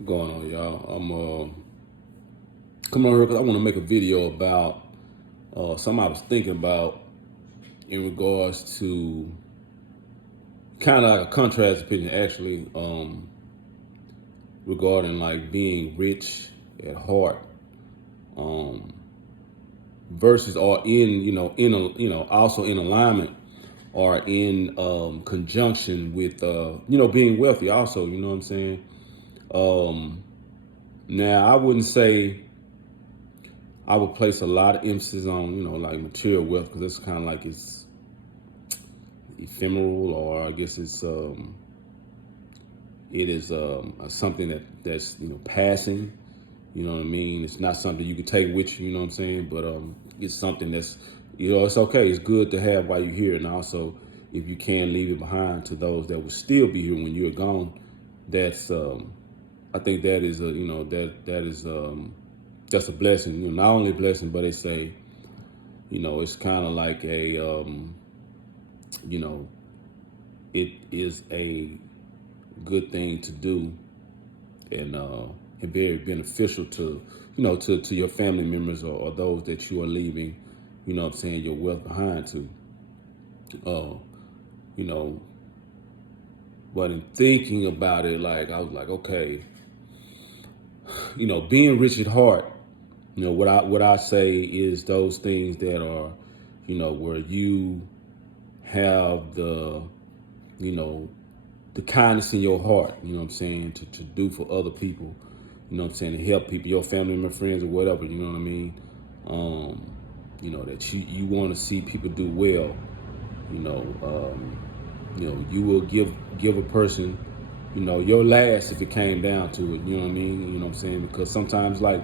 Going on, y'all? I'm coming on here because I want to make a video about something I was thinking about in regards to kind of like a contrast opinion, actually, regarding like being rich at heart, um, versus or also in alignment or in conjunction with being wealthy. Also, you know what I'm saying. Um, Now, I wouldn't say I would place a lot of emphasis on, like material wealth, because it's kind of like it's ephemeral, or I guess it is something that's passing. You know what I mean? It's not something you can take with you. You know what I'm saying? But it's something that's it's okay. It's good to have while you're here, and also if you can leave it behind to those that will still be here when you're gone. That's I think that is that's a blessing. Not only a blessing, but they say it's kind of like a you know it is a good thing to do, and very beneficial to to your family members, or those that you are leaving, what I'm saying, your wealth behind to. Uh, you know, but in thinking about it, like I was like, okay, being rich at heart, what I say is those things that are, where you have you know, the kindness in your heart, you know what I'm saying, to do for other people, you know what I'm saying, to help people, your family member, friends, or whatever, you know what I mean? That you want to see people do well, you know, you will give a person, your last if it came down to it, you know what I mean? You know what I'm saying? Because sometimes, like,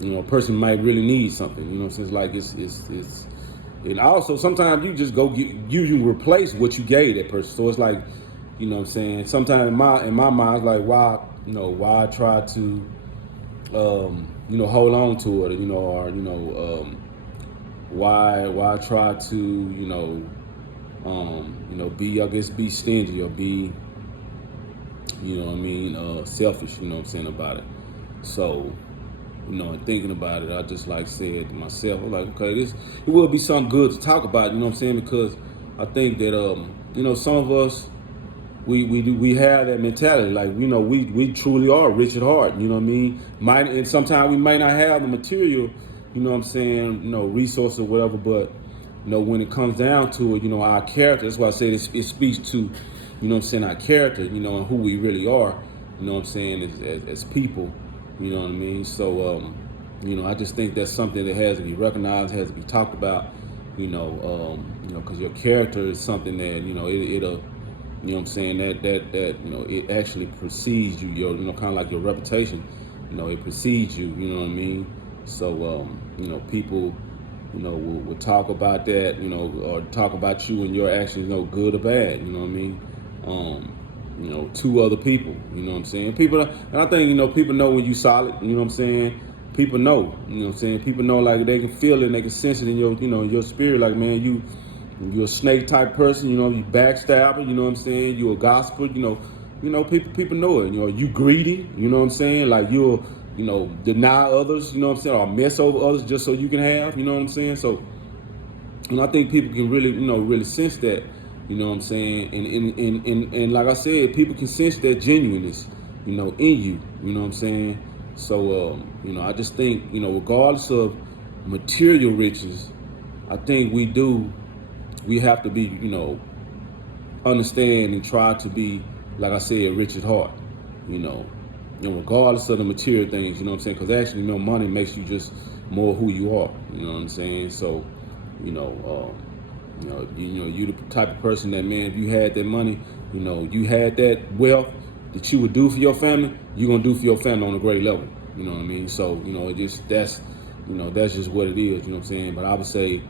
a person might really need something, you know what I'm saying? It's like it's and also sometimes you just go you replace what you gave that person. So it's like, you know what I'm saying? Sometimes in my mind, it's like, why try to hold on to it, or why try to be stingy, or be selfish, you know what I'm saying, about it. So, and thinking about it, I just like said to myself, I'm like, okay, it will be something good to talk about, you know what I'm saying? Because I think that some of us, we have that mentality, like, we truly are rich at heart, you know what I mean? And sometimes we might not have the material, you know what I'm saying, resources or whatever, but when it comes down to it, our character, that's why I say it speaks to, what I'm saying, our character, and who we really are, what I'm saying, as people, you know what I mean? So, I just think that's something that has to be recognized, has to be talked about, because your character is something that, it'll, what I'm saying, that it actually precedes you, kind of like your reputation, it precedes you, you know what I mean? So, people, will talk about that, or talk about you and your actions, good or bad, you know what I mean? To other people, you know what I'm saying? People, and I think, people know when you solid, you know what I'm saying? People know, you know what I'm saying? People know, like, they can feel it and they can sense it in your, your spirit, like, man, you're a snake type person, you backstabber, you know what I'm saying? You're a gospel, people know it. You greedy, you know what I'm saying? Like, you'll, deny others, you know what I'm saying, or mess over others just so you can have, you know what I'm saying? So, I think people can really, really sense that, you know what I'm saying? And like I said, people can sense that genuineness, in you, you know what I'm saying? So, I just think, regardless of material riches, I think we have to be, understand and try to be, like I said, rich at heart, regardless of the material things, you know what I'm saying? Because actually, money makes you just more who you are, you know what I'm saying? So, you the type of person that, man, if you had that money, you had that wealth that you would do for your family, you're gonna do for your family on a great level, you know what I mean? So, it just that's just what it is, you know what I'm saying? But I would say,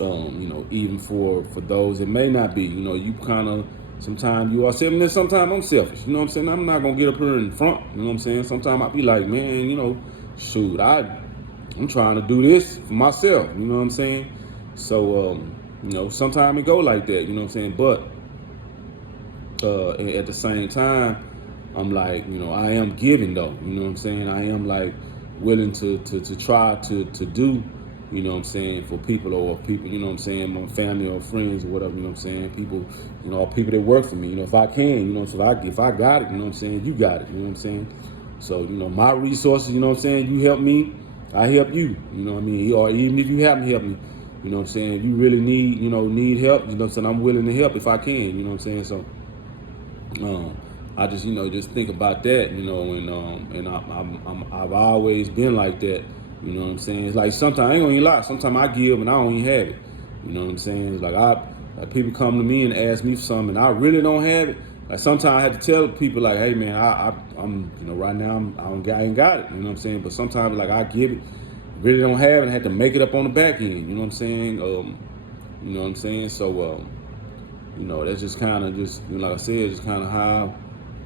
even for those that may not be, you kind of, sometimes you are selfish, and sometimes I'm selfish, you know what I'm saying? I'm not gonna get up here in front, you know what I'm saying? Sometimes I be like, man, shoot, I'm trying to do this for myself, you know what I'm saying? So, sometimes it go like that, you know what I'm saying? But at the same time, I'm like, I am giving though. You know what I'm saying? I am like willing to try to do, for people or people, my family or friends or whatever, people, or people that work for me, if I can, so if I got it, you got it, So, my resources, you help me, I help you, or even if you haven't helped me, if you really need help, I'm willing to help if I can, So, I just just think about that, I've always been like that. It's like sometimes I ain't gonna even lie. Sometimes I give and I don't even have it. It's like like people come to me and ask me for something and I really don't have it. Like sometimes I had to tell people like, hey man, I'm right now I ain't got it. But sometimes like I give it, really don't have it, and I had to make it up on the back end. So that's just kind of just like I said, just kind of how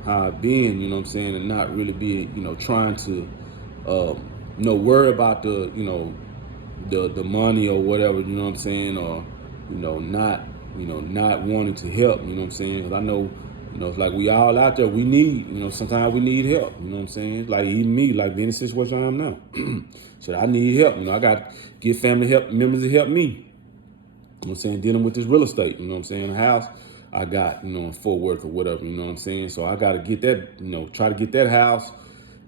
I've been, and not really be, trying to, worry about the money or whatever, or, not, not wanting to help, 'cause I know, it's like we all out there, we need, sometimes we need help, like even me, like being in the situation I am now. So I need help, I got to get family help members to help me. Dealing with this real estate, a house I got, in Fort Worth or whatever, So I got to get that, try to get that house,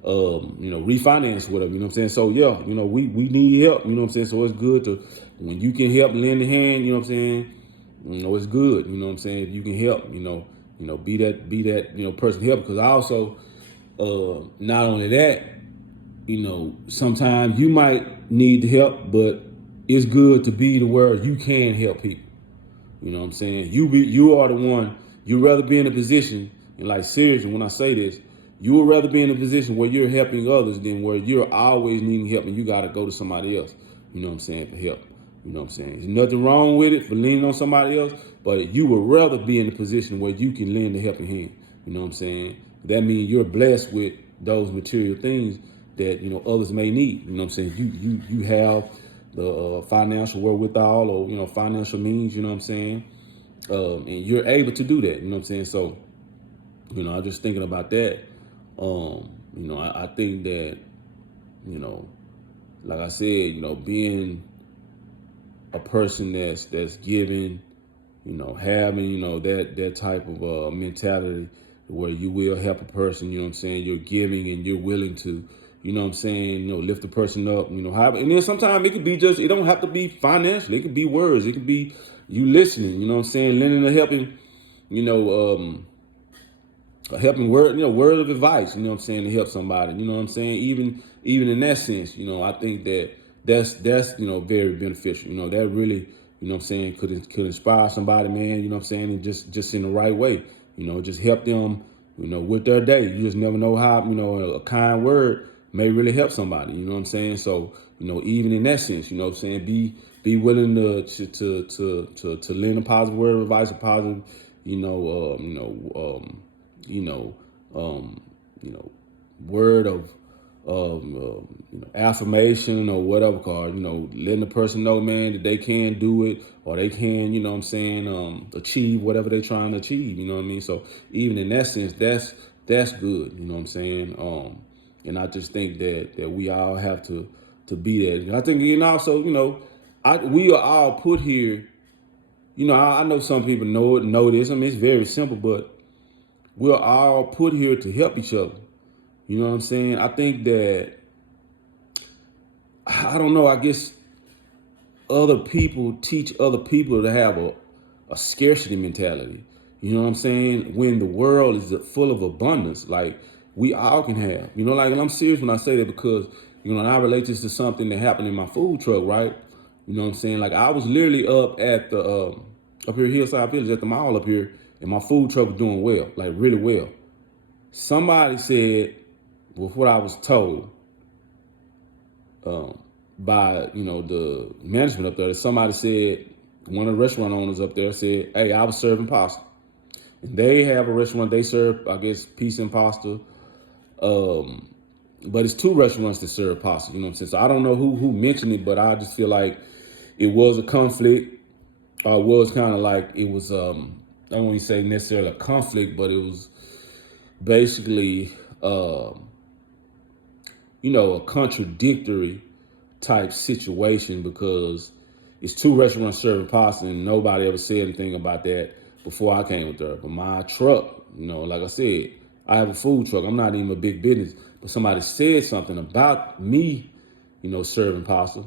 refinance, whatever, So yeah, we need help, So it's good to, when you can help lend a hand, it's good, If you can help, be that, person help. Because I also, not only that, sometimes you might need the help, but it's good to be the where you can help people. You are the one, you rather be in a position, and like seriously, when I say this, you would rather be in a position where you're helping others than where you're always needing help and you got to go to somebody else, for help. There's nothing wrong with it for leaning on somebody else, but you would rather be in a position where you can lend a helping hand. That means you're blessed with those material things that, others may need. You have the financial wherewithal or, financial means, and you're able to do that, So, I'm just thinking about that. I think that, like I said, being a person that's giving, having, that type of mentality where you will help a person, you're giving and you're willing to, lift a person up, and then sometimes it could be just, it don't have to be financial. It could be words. It could be you listening, lending a helping, a helping word, word of advice, to help somebody, even in that sense, I think that's very beneficial, that really, could inspire somebody, man, and just in the right way, just help them, with their day. You just never know how, a kind word may really help somebody, So, even in that sense, be willing to lend a positive word of advice, a positive, you know, um, word of affirmation or whatever, card, letting the person know, man, that they can do it or they can, achieve whatever they're trying to achieve, So even in that sense, that's good, and I just think that we all have to be that. And I think, and also, we are all put here, I know some people know this. I mean, it's very simple, but we're all put here to help each other. You know what I'm saying? I think that, I don't know, I guess other people teach other people to have a scarcity mentality. You know what I'm saying? When the world is full of abundance, like we all can have. And I'm serious when I say that because, and I relate this to something that happened in my food truck, right? You know what I'm saying? Like I was literally up at the, up here, Hillside Village, at the mall up here, and my food truck was doing well, like really well. Somebody said, with what I was told, by the management up there, somebody said, one of the restaurant owners up there said, hey, I was serving pasta. And they have a restaurant, they serve, I guess, pizza and pasta. But it's two restaurants that serve pasta, you know what I'm saying? So I don't know who mentioned it, but I just feel like it was a conflict. Was kind of like, it was, I don't want to say necessarily a conflict, but it was basically, a contradictory type situation because it's two restaurants serving pasta and nobody ever said anything about that before I came with her. But my truck, like I said, I have a food truck. I'm not even a big business, but somebody said something about me, serving pasta.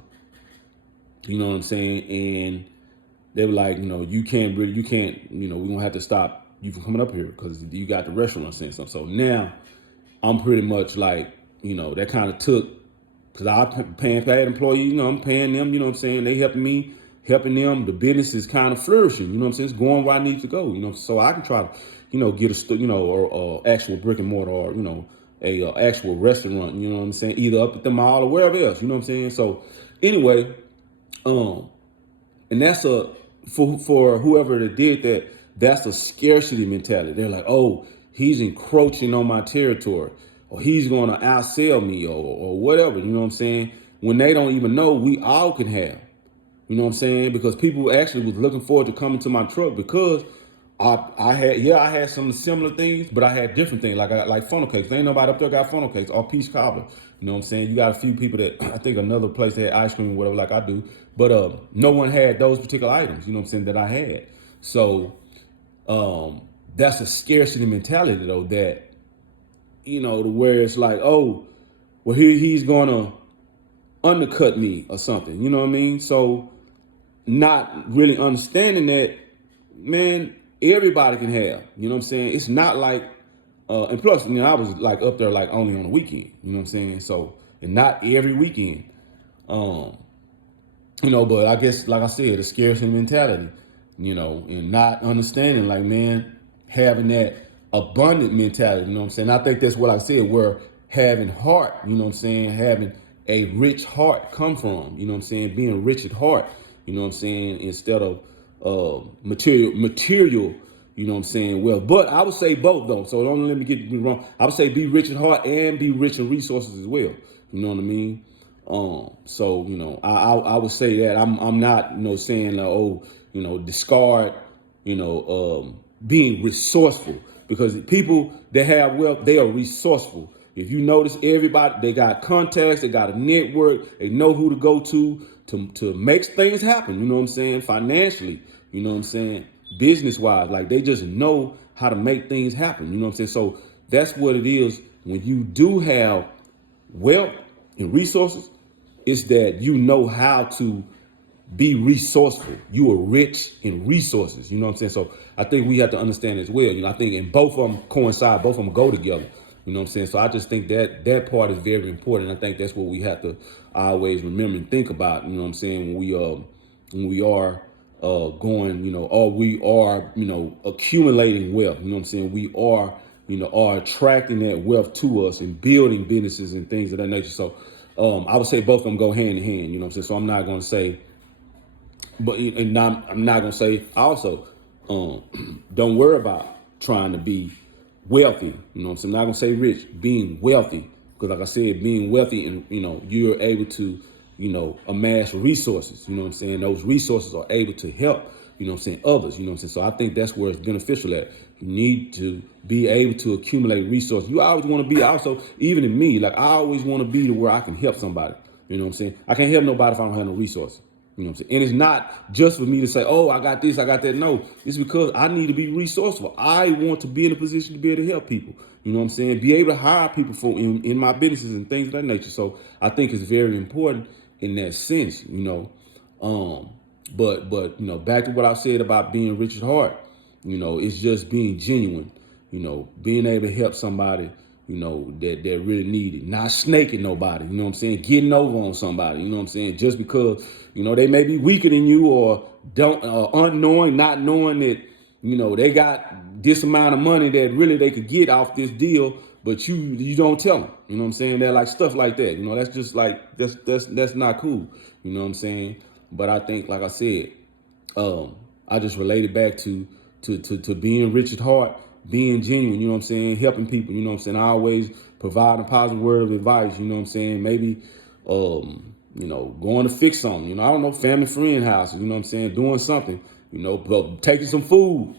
You know what I'm saying? And they were like, you can't, we're going to have to stop you from coming up here because you got the restaurant saying something. So now I'm pretty much like, that kind of took, because I'm paying paid employees, I'm paying them, you know what I'm saying? They helping me, helping them. The business is kind of flourishing, you know what I'm saying? It's going where I need to go, so I can try to, get a, or actual brick and mortar or, a actual restaurant, you know what I'm saying? Either up at the mall or wherever else, you know what I'm saying? So anyway, and that's for whoever that did that, that's a scarcity mentality. They're like, oh, he's encroaching on my territory, or he's going to outsell me, or whatever, you know what I'm saying? When they don't even know we all can have, you know what I'm saying? Because people actually was looking forward to coming to my truck because I had some similar things, but I had different things like funnel cakes. There ain't nobody up there got funnel cakes or peach cobbler. You know what I'm saying? You got a few people that I think another place that had ice cream or whatever like I do, but no one had those particular items. You know what I'm saying that I had. So that's a scarcity mentality though. That to where it's like, oh, well he's gonna undercut me or something. You know what I mean? So not really understanding that, man, everybody can have, you know what I'm saying? It's not like, and plus, I was like up there like only on the weekend, you know what I'm saying? So, and not every weekend, but I guess, like I said, the scarcity mentality, and not understanding, like, man, having that abundant mentality, you know what I'm saying? I think that's what I said, where having heart, you know what I'm saying? Having a rich heart come from, you know what I'm saying? Being rich at heart, you know what I'm saying? Instead of material, you know what I'm saying? Well, but I would say both though. So don't let me get me wrong. I would say be rich at heart and be rich in resources as well. You know what I mean? So I would say that I'm not saying discard being resourceful, because people that have wealth, they are resourceful. If you notice, everybody, they got contacts, they got a network, they know who to go to make things happen. You know what I'm saying? Financially, you know what I'm saying? Business wise, like they just know how to make things happen. You know what I'm saying? So that's what it is when you do have wealth and resources. It's that you know how to be resourceful. You are rich in resources. You know what I'm saying? So I think we have to understand as well. I think and both of them coincide, both of them go together. You know what I'm saying? So I just think that part is very important. I think that's what we have to always remember and think about. You know what I'm saying? When we are going, or we are, accumulating wealth. You know what I'm saying? We are attracting that wealth to us and building businesses and things of that nature. So I would say both of them go hand in hand. You know what I'm saying? So I'm not going to say, I'm not going to say also, don't worry about trying to be wealthy. You know what I'm saying? I'm not going to say rich, being wealthy. Because like I said, being wealthy and, you're able to, amass resources. You know what I'm saying? Those resources are able to help, others. You know what I'm saying? So I think that's where it's beneficial at. You need to be able to accumulate resources. You always want to be also, even in me, like I always want to be to where I can help somebody. You know what I'm saying? I can't help nobody if I don't have no resources. You know what I'm saying? And it's not just for me to say, oh, I got this, I got that. No, it's because I need to be resourceful. I want to be in a position to be able to help people. You know what I'm saying? Be able to hire people in my businesses and things of that nature. So I think it's very important in that sense, But back to what I said about being rich at heart, it's just being genuine, being able to help somebody, that really need it. Not snaking nobody, you know what I'm saying? Getting over on somebody, you know what I'm saying? Just because, they may be weaker than you or don't unknowing, not knowing that, they got this amount of money that really they could get off this deal, but you don't tell them, you know what I'm saying? They're like stuff like that, that's just like, that's not cool, you know what I'm saying? But I think, like I said, I just related back to being rich at heart, being genuine, you know what I'm saying, helping people, you know what I'm saying. I always provide a positive word of advice, you know what I'm saying, maybe, going to fix something, I don't know, family friend house, you know what I'm saying, doing something, taking some food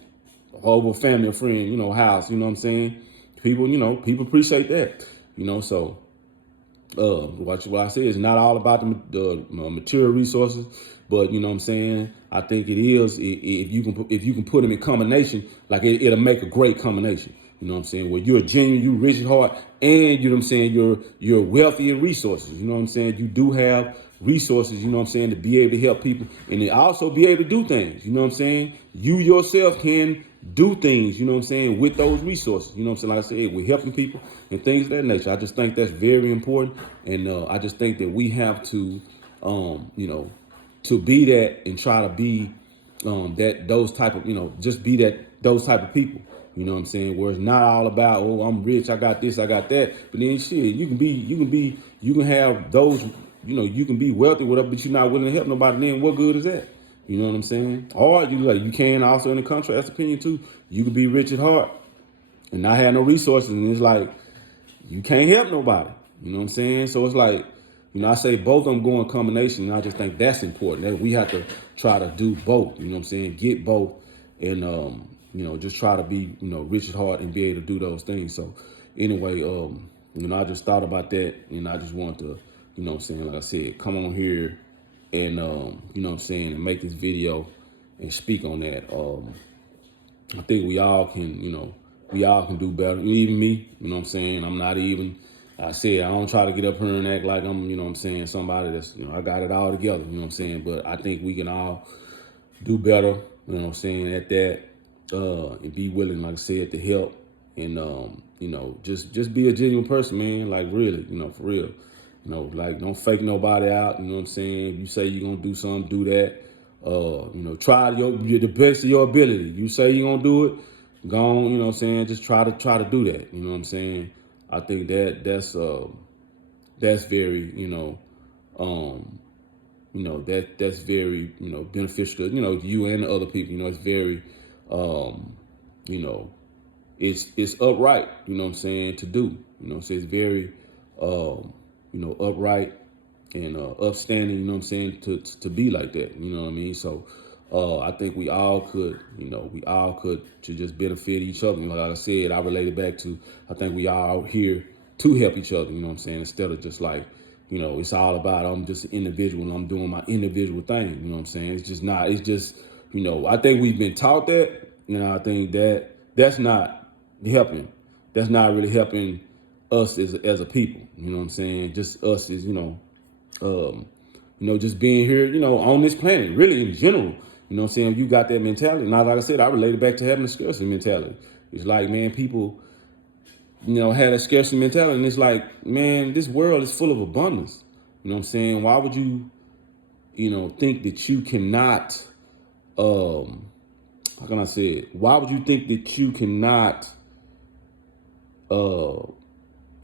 over family or friend, house, you know what I'm saying, People, people appreciate that, so what I say is not all about the material resources, but you know what I'm saying. I think it is if you can put them in combination, like it'll make a great combination. You know what I'm saying. Where you're genuine, you rich at heart, and you know what I'm saying. You're wealthy in resources. You know what I'm saying. You do have resources. You know what I'm saying, to be able to help people, and to also be able to do things. You know what I'm saying. You yourself can do things, you know what I'm saying, with those resources. You know what I'm saying? Like I said, we're helping people and things of that nature. I just think that's very important. And I just think that we have to, to be that and try to be those type of, just be those type of people. You know what I'm saying? Where it's not all about, oh, I'm rich, I got this, I got that. But then shit, you can have those, you can be wealthy, whatever, but you're not willing to help nobody. Then what good is that? You know what I'm saying? Or you can also, in the contrast opinion too, you can be rich at heart and not have no resources, and it's like you can't help nobody. You know what I'm saying? So it's like, I say both of them go in combination, and I just think that's important. That we have to try to do both. You know what I'm saying? Get both, and just try to be rich at heart and be able to do those things. So anyway, I just thought about that, and I just want to, like I said, come on here and and make this video and speak on that. I think we all can do better. Even me, I'm not even, I said, I don't try to get up here and act like I'm, somebody that's, I got it all together, but I think we can all do better, at that, and be willing, like I said, to help, and, just be a genuine person, man, like really, for real. Like don't fake nobody out. You know what I'm saying? You say you're going to do something, do that. Try the best of your ability. You say you're going to do it, go on, you know what I'm saying? Just try to do that. You know what I'm saying? I think that's very, that's very, beneficial to, you and the other people. It's very, it's upright, you know what I'm saying, to do. So it's very, upright and upstanding, you know what I'm saying, to be like that, you know what I mean? So I think we all could to just benefit each other. Like I said, I related back to, I think we all here to help each other, you know what I'm saying, instead of just like, it's all about I'm just an individual and I'm doing my individual thing, you know what I'm saying? It's just not, it's just, I think we've been taught that, I think that's not helping. That's not really helping us as a people, you know what I'm saying? Just us as, just being here, on this planet, really in general, you know what I'm saying? You got that mentality. Now, like I said, I related back to having a scarcity mentality. It's like, man, people, had a scarcity mentality, and it's like, man, this world is full of abundance. You know what I'm saying? Why would you, think that you cannot, how can I say it? Why would you think that you cannot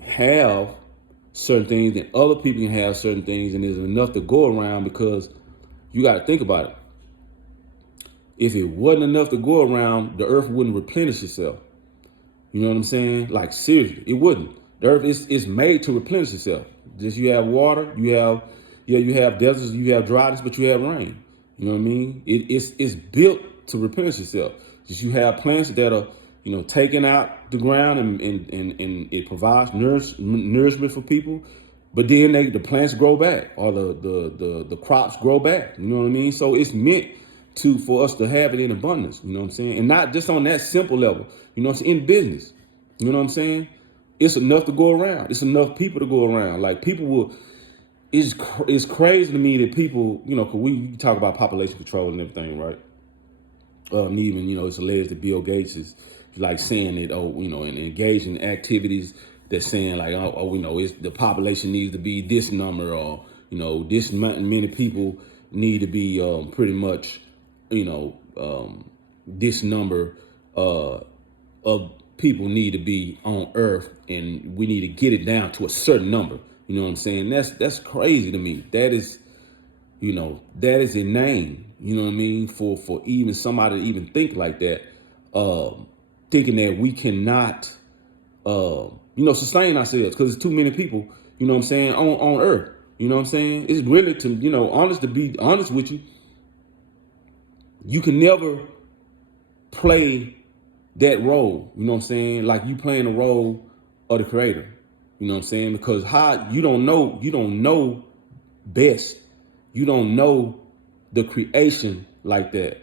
have certain things and other people can have certain things, and there's enough to go around? Because you got to think about it. If it wasn't enough to go around, the earth wouldn't replenish itself. You know what I'm saying? Like seriously, it wouldn't. The earth is made to replenish itself. Just you have water, you have deserts, you have dryness, but you have rain. You know what I mean? It's built to replenish itself. Just you have plants that are taking out the ground, and it provides nourishment for people. But then the plants grow back, or the crops grow back. You know what I mean? So it's meant for us to have it in abundance. You know what I'm saying? And not just on that simple level. It's in business. You know what I'm saying? It's enough to go around. It's enough people to go around. Like people will. It's crazy to me that people, because we talk about population control and everything, right? And even it's alleged that Bill Gates is like saying that, and engaged in activities that's saying like, it's the population needs to be this number, or this many people need to be pretty much, this number of people need to be on Earth, and we need to get it down to a certain number. You know what I'm saying? That's crazy to me. That is, that is inane. You know what I mean? For even somebody to even think like that, thinking that we cannot, sustain ourselves because there's too many people. You know what I'm saying? On Earth. You know what I'm saying? It's really to be honest with you. You can never play that role. You know what I'm saying? Like you playing the role of the creator. You know what I'm saying? Because how you don't know best. You don't know the creation like that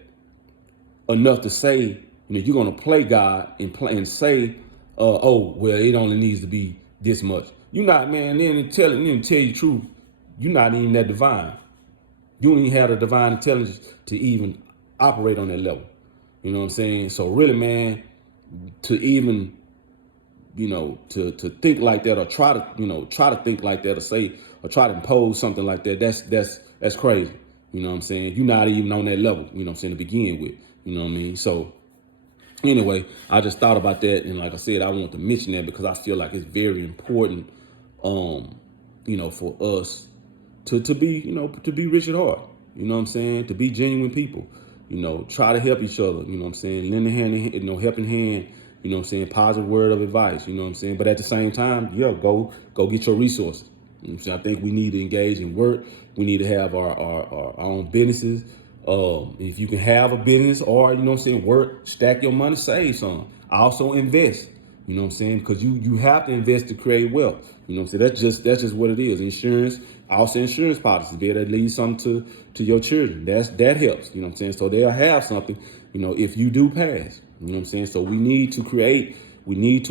enough to say, you're gonna play God and play and say, oh, well, it only needs to be this much. You're not, man, then tell you the truth, you're not even that divine. You don't even have the divine intelligence to even operate on that level. You know what I'm saying? So really, man, to even, to think like that or try to think like that or say or try to impose something like that, that's crazy. You know what I'm saying? You're not even on that level, you know what I'm saying, to begin with. You know what I mean? So anyway, I just thought about that, and like I said, I want to mention that because I feel like it's very important, for us to be, to be rich at heart. You know what I'm saying? To be genuine people. Try to help each other. You know what I'm saying? Lend a hand, helping hand. You know what I'm saying? Positive word of advice. You know what I'm saying? But at the same time, go get your resources. You know what I'm saying? I think we need to engage in work. We need to have our own businesses. If you can have a business or, you know what I'm saying, work, stack your money, save some. Also invest. You know what I'm saying? Because you have to invest to create wealth. You know what I'm saying? That's just what it is. Insurance, also insurance policies, be able to leave something to your children. That helps. You know what I'm saying? So they'll have something, if you do pass. You know what I'm saying? So we need to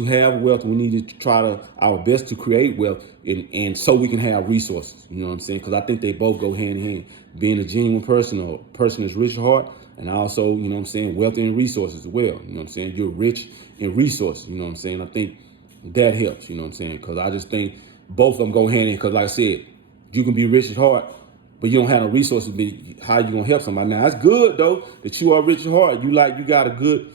have wealth. We need to try our best to create wealth and so we can have resources. You know what I'm saying? Because I think they both go hand in hand. Being a genuine person or person is rich at heart, and also, you know what I'm saying, wealthy in resources as well. You know what I'm saying? You're rich in resources. You know what I'm saying? I think that helps. You know what I'm saying? Because I just think both of them go hand in. Because like I said, you can be rich at heart, but you don't have no resources. How you gonna help somebody? Now it's good though that you are rich at heart. You got a good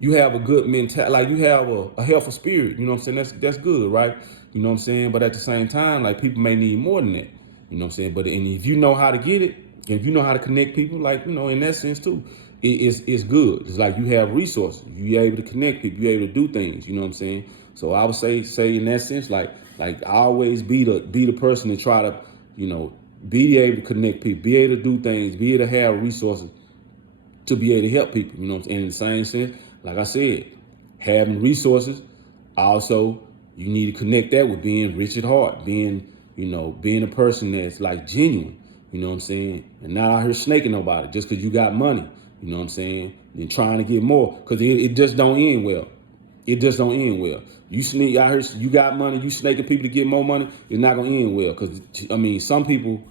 you have a good mentality, like you have a healthful spirit. You know what I'm saying? That's good, right? You know what I'm saying? But at the same time, like people may need more than that. You know what I'm saying? But and if you know how to get it, if you know how to connect people, like, in that sense too, it's good. It's like you have resources. You're able to connect people. You're able to do things. You know what I'm saying? So I would say in that sense, like always be the person to try to, be able to connect people, be able to do things, be able to have resources to be able to help people. You know what I'm saying? In the same sense, like I said, having resources, also you need to connect that with being rich at heart, being a person that's like genuine, you know what I'm saying? And not out here snaking nobody just because you got money, you know what I'm saying? And trying to get more, because it just don't end well. It just don't end well. You sneak out here, you got money, you snaking people to get more money, it's not gonna end well. Because some people,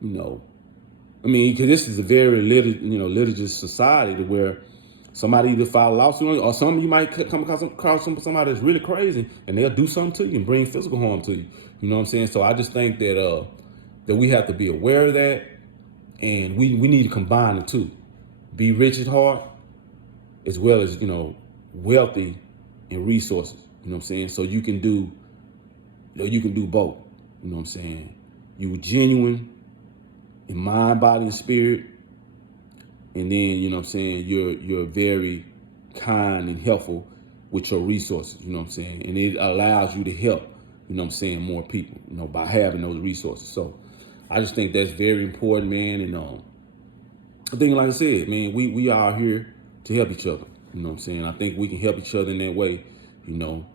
because this is a very litigious society to where somebody either file a lawsuit on you, or some you might come across somebody that's really crazy and they'll do something to you and bring physical harm to you. You know what I'm saying? So I just think that we have to be aware of that, and we need to combine the two. Be rich at heart as well as, wealthy in resources. You know what I'm saying? So you can do both. You know what I'm saying? You genuine in mind, body, and spirit. And then, you know what I'm saying, you're very kind and helpful with your resources, you know what I'm saying? And it allows you to help, you know what I'm saying, more people, by having those resources. So I just think that's very important, man. And I think, like I said, man, we are here to help each other. You know what I'm saying? I think we can help each other in that way,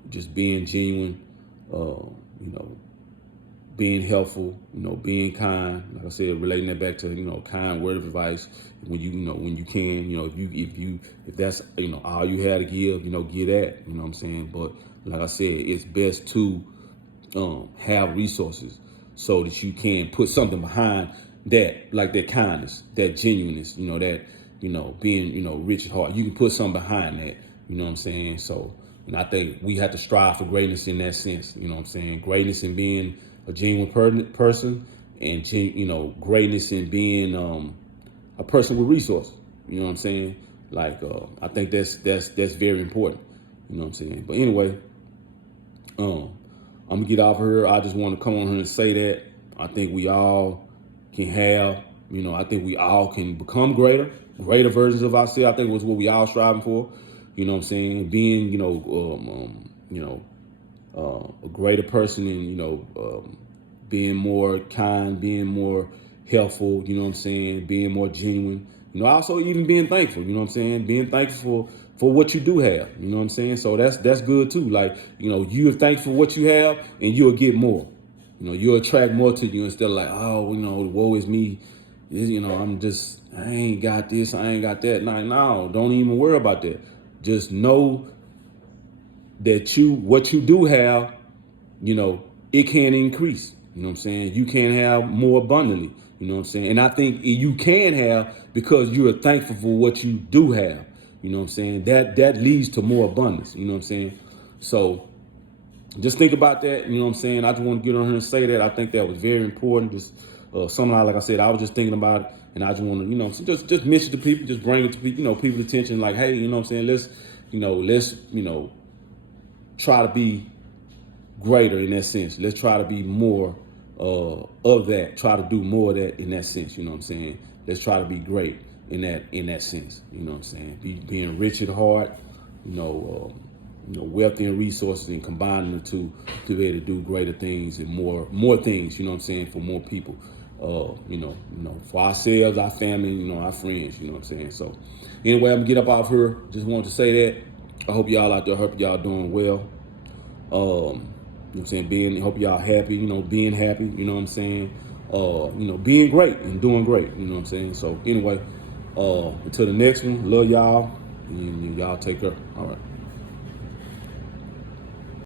just being genuine, being helpful, being kind. Like I said, relating that back to, kind word of advice when you can, if that's, all you had to give, give that, you know what I'm saying? But like I said, it's best to have resources so that you can put something behind that, like that kindness, that genuineness, that, being, rich at heart. You can put something behind that, you know what I'm saying? So, and I think we have to strive for greatness in that sense, you know what I'm saying? Greatness in being a genuine person, and greatness in being a person with resources. You know what I'm saying? Like I think that's very important. You know what I'm saying? But anyway, I'm gonna get off of here. I just want to come on here and say that I think we all can have. I think we all can become greater versions of ourselves. I think it was what we all striving for. You know what I'm saying? Being, a greater person, and being more kind, being more helpful, you know what I'm saying, being more genuine, Also even being thankful, you know what I'm saying? Being thankful for what you do have, you know what I'm saying? So that's good too. Like, you're thankful for what you have and you'll get more. You'll attract more to you instead of like, oh, woe is me. I ain't got this, I ain't got that. No, don't even worry about that. Just know that what you do have, it can increase. You know what I'm saying? You can have more abundantly. You know what I'm saying? And I think you can have because you're thankful for what you do have. You know what I'm saying? That leads to more abundance. You know what I'm saying? So just think about that. You know what I'm saying? I just want to get on here and say that. I think that was very important. Just something like I said, I was just thinking about it, and I just want to, just mention to people, just bring it to people, people's attention. Like, hey, you know what I'm saying? Let's try to be greater in that sense. Let's try to be more of that. Try to do more of that in that sense. You know what I'm saying? Let's try to be great in that sense. You know what I'm saying? Being rich at heart, wealthy and resources, and combining the two to be able to do greater things and more things. You know what I'm saying? For more people. For ourselves, our family, our friends. You know what I'm saying? So anyway, I'm gonna get up out of here. Just wanted to say that. I hope y'all out there, hope y'all doing well. You know what I'm saying? Hope y'all happy, being happy, you know what I'm saying? Being great and doing great, you know what I'm saying? So anyway, until the next one, love y'all, and y'all take care. All right.